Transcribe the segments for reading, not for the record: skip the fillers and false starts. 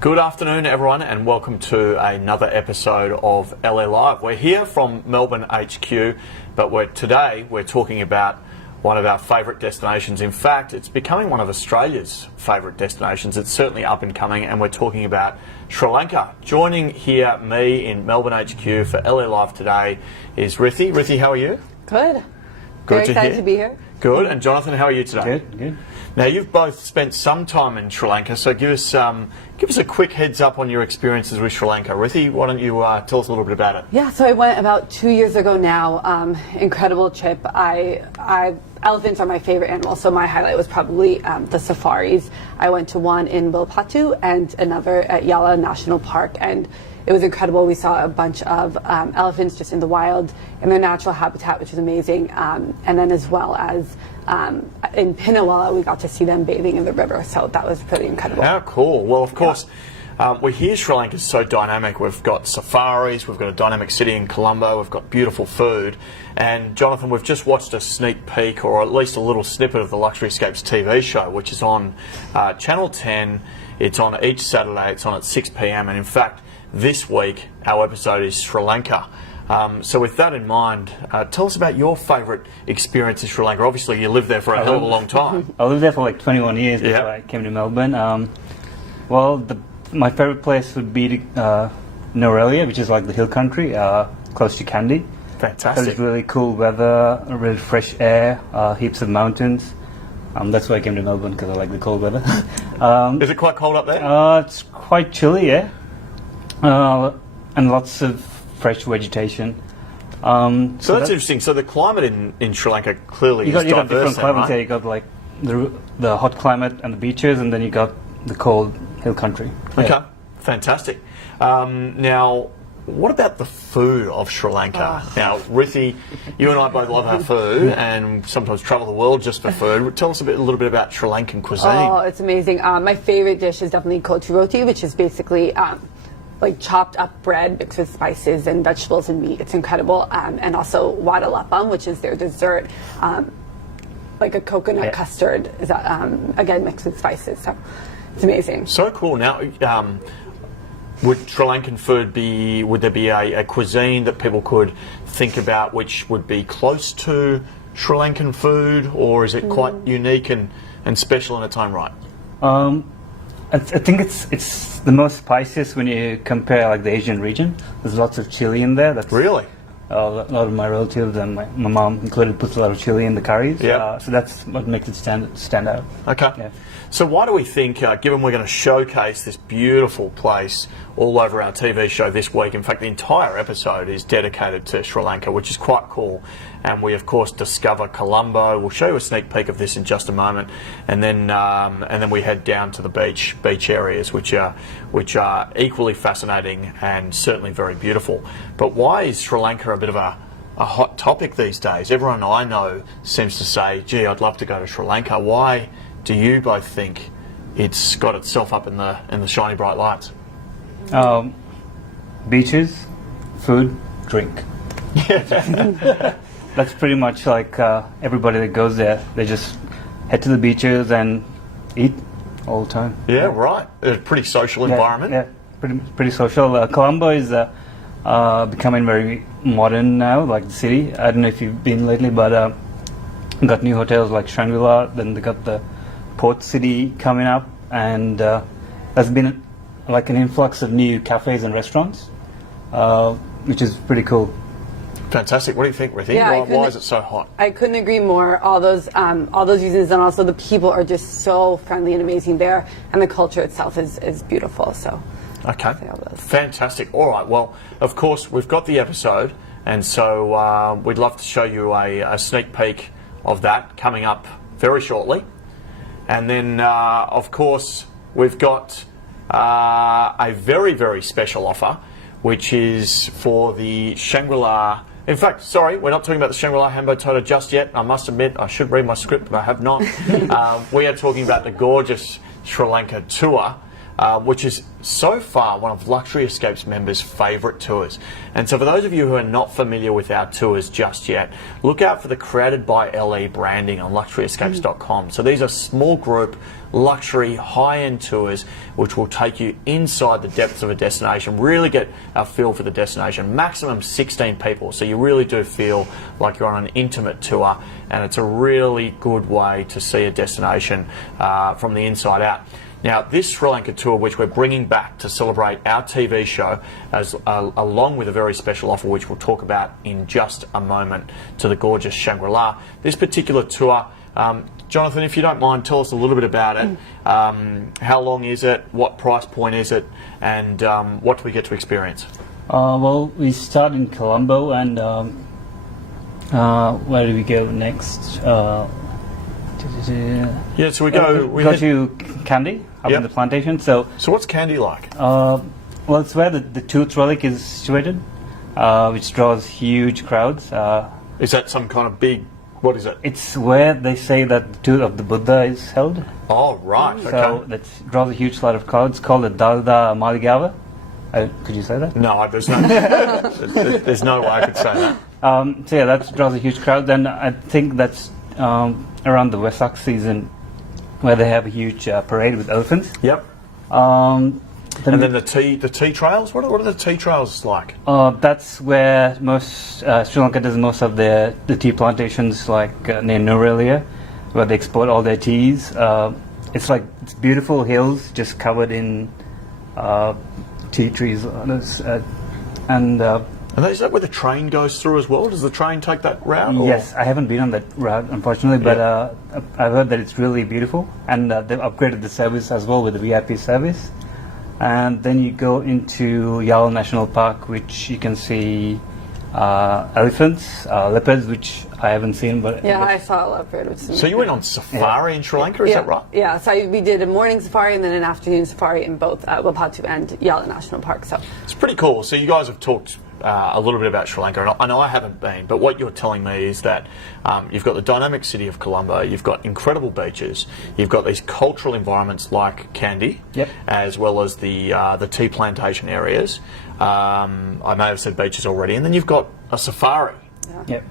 Good afternoon, everyone, and welcome to another episode of LA Live. We're here from Melbourne HQ, but today we're talking about one of our favourite destinations. In fact, it's becoming one of Australia's favourite destinations. It's certainly up and coming, and we're talking about Sri Lanka. Joining here me in Melbourne HQ for LA Live today is Rithi. Rithi, how are you? Good. Good Very excited to be here. Good. And Jonathan, how are you today? Good. Now, you've both spent some time in Sri Lanka, so give us a quick heads up on your experiences with Sri Lanka. Rithi, why don't you tell us a little bit about it? Yeah, so I went about 2 years ago now. Incredible trip. Elephants are my favorite animal, so my highlight was probably the safaris. I went to one in Wilpatu and another at Yala National Park, and it was incredible. We saw a bunch of elephants just in the wild in their natural habitat, which was amazing. And then as well as in Pinawala, we got to see them bathing in the river, so that was pretty incredible. How cool. Well, of course, we hear Sri Lanka is so dynamic. We've got safaris, we've got a dynamic city in Colombo, we've got beautiful food. And Jonathan, we've just watched a sneak peek, or at least a little snippet of the Luxury Escapes TV show, which is on Channel 10. It's on each Saturday. It's on at 6 p.m. And in fact, this week, our episode is Sri Lanka. So with that in mind, tell us about your favourite experience in Sri Lanka. Obviously, you lived there for a hell of a long time. I lived there for like 21 years before I came to Melbourne. My favourite place would be Norelia, which is like the hill country, close to Kandy. Fantastic. It's really cool weather, really fresh air, heaps of mountains. That's why I came to Melbourne, because I like the cold weather. Is it quite cold up there? It's quite chilly, yeah. And lots of fresh vegetation. So that's interesting. So the climate in Sri Lanka clearly is diverse. You got different climates. Right? Yeah, you got like the hot climate and the beaches, and then you got the cold hill country. Yeah. Okay, fantastic. Now, what about the food of Sri Lanka? Now, Rithi, you and I both love our food and sometimes travel the world just for food. Tell us a little bit about Sri Lankan cuisine. Oh, it's amazing. My favorite dish is definitely koti roti, which is basically like chopped up bread mixed with spices and vegetables and meat. It's incredible. And also wada lapam, which is their dessert, like a coconut custard, again mixed with spices. So it's amazing. So cool. Now, would Sri Lankan food would there be a cuisine that people could think about which would be close to Sri Lankan food, or is it quite unique and special in its own right? I think it's the most spiciest when you compare like the Asian region. There's lots of chili in there. Really? A lot of my relatives and my mom included puts a lot of chili in the curries. Yeah. So that's what makes it stand out. Okay. Yeah. So why do we think, given we're going to showcase this beautiful place all over our TV show this week, in fact the entire episode is dedicated to Sri Lanka, which is quite cool, and we of course discover Colombo. We'll show you a sneak peek of this in just a moment, and then we head down to the beach areas, which are equally fascinating and certainly very beautiful. But why is Sri Lanka a bit of a hot topic these days? Everyone I know seems to say, gee, I'd love to go to Sri Lanka. Why do you both think it's got itself up in the shiny bright lights? Beaches, food, drink. That's pretty much like everybody that goes there. They just head to the beaches and eat all the time. Yeah, right. It's a pretty social environment. Yeah, pretty social. Colombo is becoming very modern now, like the city. I don't know if you've been lately, but got new hotels like Shangri-La. Then they got the port city coming up, and there's been like an influx of new cafes and restaurants, which is pretty cool. Fantastic. What do you think, Rithi? Yeah, why is it so hot? I couldn't agree more. All those reasons, and also the people are just so friendly and amazing there, and the culture itself is beautiful. So, okay, fantastic. All right. Well, of course we've got the episode, and so we'd love to show you a sneak peek of that coming up very shortly, and then of course we've got a very, very special offer, which is for the Shangri-La. In fact, sorry, we're not talking about the Shangri-La Hambo Toto just yet. I must admit, I should read my script, but I have not. We are talking about the gorgeous Sri Lanka tour, which is so far one of Luxury Escapes members' favourite tours. And so for those of you who are not familiar with our tours just yet, look out for the Created by LE branding on luxuryescapes.com. So these are small group, luxury, high-end tours which will take you inside the depths of a destination, really get a feel for the destination. Maximum 16 people, so you really do feel like you're on an intimate tour, and it's a really good way to see a destination from the inside out. Now, this Sri Lanka tour, which we're bringing back to celebrate our TV show, along with a very special offer, which we'll talk about in just a moment, to the gorgeous Shangri-La. This particular tour, Jonathan, if you don't mind, tell us a little bit about it. How long is it? What price point is it? And what do we get to experience? Well, we start in Colombo, and where do we go next? Yeah, so we go to Kandy, up in the plantation. So what's Kandy like? Well, it's where the Tooth Relic is situated, which draws huge crowds. Is that some kind of big... What is it? It's where they say that the tooth of the Buddha is held. Oh, right. So okay. that draws a huge lot of crowds. It's called the Dalda Maligava. Could you say that? No, there's no, there's no way I could say that. So yeah, that draws a huge crowd. Then I think that's around the Vesak season, where they have a huge parade with elephants. Yep. And then the tea trails. What are the tea trails like? That's where most Sri Lanka does most of the tea plantations, like near Nurelia, where they export all their teas. It's beautiful hills just covered in tea trees, and is that where the train goes through as well? Does the train take that route? Yes, I haven't been on that route, unfortunately, but I've heard that it's really beautiful, and they've upgraded the service as well with the VIP service. And then you go into Yala National Park, which you can see elephants, leopards, which I haven't seen. But I saw a leopard. So you went on safari in Sri Lanka, is that right? Yeah, so we did a morning safari and then an afternoon safari in both Wilpattu and Yala National Park. So it's pretty cool. So you guys have talked a little bit about Sri Lanka, and I know I haven't been, but what you're telling me is that you've got the dynamic city of Colombo, you've got incredible beaches, you've got these cultural environments like Kandy, as well as the tea plantation areas. I may have said beaches already, and then you've got a safari,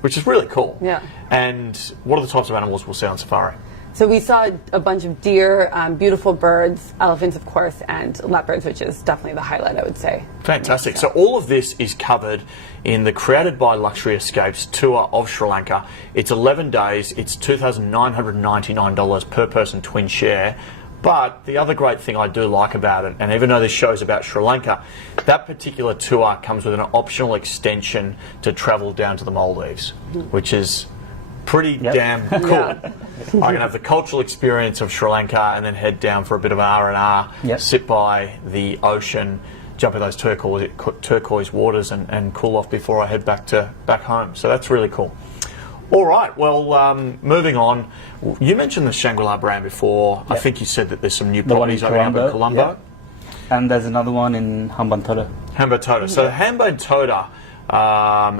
which is really cool. Yeah. And what are the types of animals we'll see on safari? So we saw a bunch of deer, beautiful birds, elephants, of course, and leopards, which is definitely the highlight, I would say. Fantastic. So all of this is covered in the Created by Luxury Escapes tour of Sri Lanka. It's 11 days. It's $2,999 per person twin share. But the other great thing I do like about it, and even though this show's about Sri Lanka, that particular tour comes with an optional extension to travel down to the Maldives, which is pretty damn cool. I can have the cultural experience of Sri Lanka and then head down for a bit of R&R, sit by the ocean, jump in those turquoise waters and cool off before I head back home. So that's really cool. All right, well, moving on. You mentioned the Shangri-La brand before. I think you said that there's some new properties opening up in Colombo. And there's another one in Hambantota. Hambantota. So Hambantota,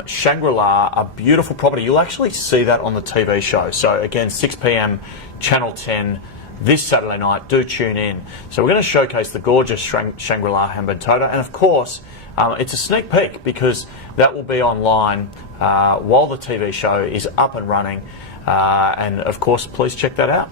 Shangri-La, a beautiful property. You'll actually see that on the TV show. So again, 6 p.m, Channel 10, this Saturday night. Do tune in. So we're going to showcase the gorgeous Shangri-La Hambantota, and of course, it's a sneak peek because that will be online while the TV show is up and running. And of course, please check that out.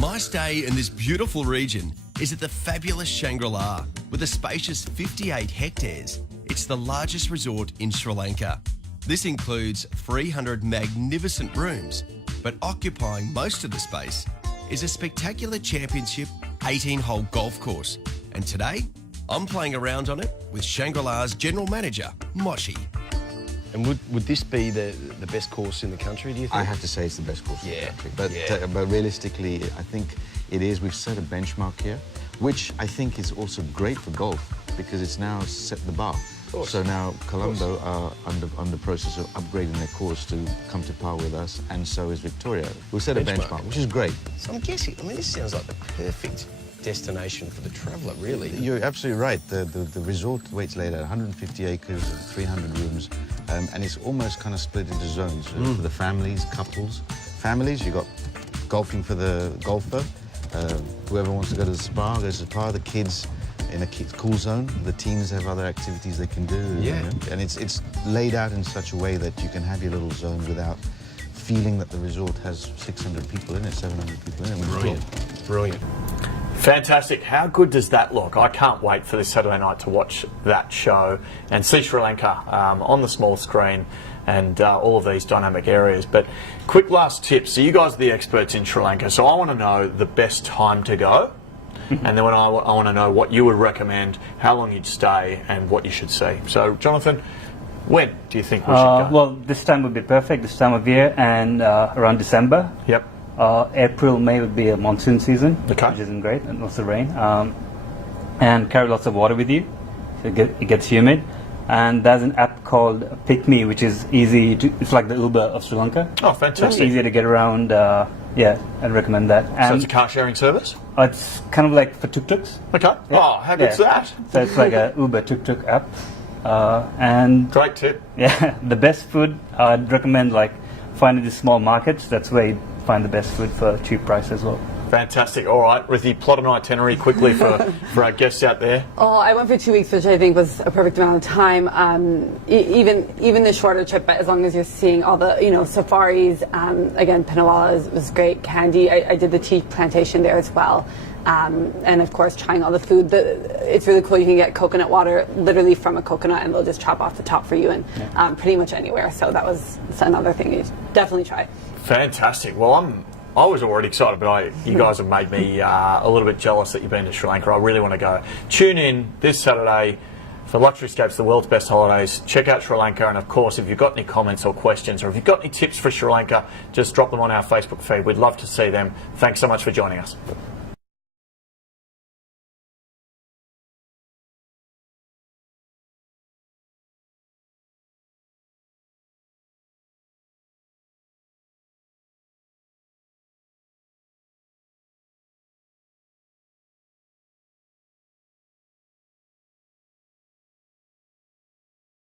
My stay in this beautiful region is at the fabulous Shangri-La. With a spacious 58 hectares, it's the largest resort in Sri Lanka. This includes 300 magnificent rooms, but occupying most of the space is a spectacular championship 18-hole golf course. And today, I'm playing around on it with Shangri-La's general manager, Moshi. And would this be the best course in the country, do you think? I have to say it's the best course in the country. But realistically, I think it is. We've set a benchmark here, which I think is also great for golf because it's now set the bar. So now Colombo are under process of upgrading their course to come to par with us, and so is Victoria. We've set a benchmark, which is great. So I'm guessing, I mean, this sounds like the perfect destination for the traveller, really. You're absolutely right. The resort waits later, 150 acres, 300 rooms, and it's almost kind of split into zones for the families, couples. Families, you've got golfing for the golfer. Whoever wants to go to the spa goes to the spa. The kids in a cool zone. The teens have other activities they can do. Yeah. You know? And it's laid out in such a way that you can have your little zone without feeling that the resort has 600 people in it, 700 people in it. Brilliant. Brilliant. Fantastic. How good does that look? I can't wait for this Saturday night to watch that show and see Sri Lanka on the small screen and all of these dynamic areas. But quick last tip. So you guys are the experts in Sri Lanka. So I want to know the best time to go. And then when I want to know what you would recommend, how long you'd stay and what you should see. So Jonathan, when do you think we should go? Well, this time would be perfect, this time of year, and around December. Yep. April, May would be a monsoon season, Okay. which isn't great, and lots of rain. And carry lots of water with you, so it gets humid. And there's an app called Pick Me, which is easy. It's like the Uber of Sri Lanka. Oh, It's fantastic. easier to get around. Yeah, I'd recommend that. So And it's a car sharing service? it's kind of like for tuk-tuks. Okay. Oh, how good's Yeah. that? So it's like a Uber tuk-tuk app. And Great tip. yeah, the best food, I'd recommend like finding these small markets. That's where you find the best food for a cheap price as well. Fantastic. All right, Ruthie, plot an itinerary quickly for our guests out there. Oh, I went for 2 weeks, which I think was a perfect amount of time. Even the shorter trip, but as long as you're seeing all the safaris. Again, Pinawala was great. Kandy, I did the tea plantation there as well. And of course, trying all the food. It's really cool. You can get coconut water literally from a coconut, and they'll just chop off the top for you, and pretty much anywhere. So that's another thing you definitely try. Fantastic. Well, I was already excited, but you guys have made me a little bit jealous that you've been to Sri Lanka. I really want to go. Tune in this Saturday for Luxury Escapes, the world's best holidays. Check out Sri Lanka, and of course, if you've got any comments or questions, or if you've got any tips for Sri Lanka, just drop them on our Facebook feed. We'd love to see them. Thanks so much for joining us.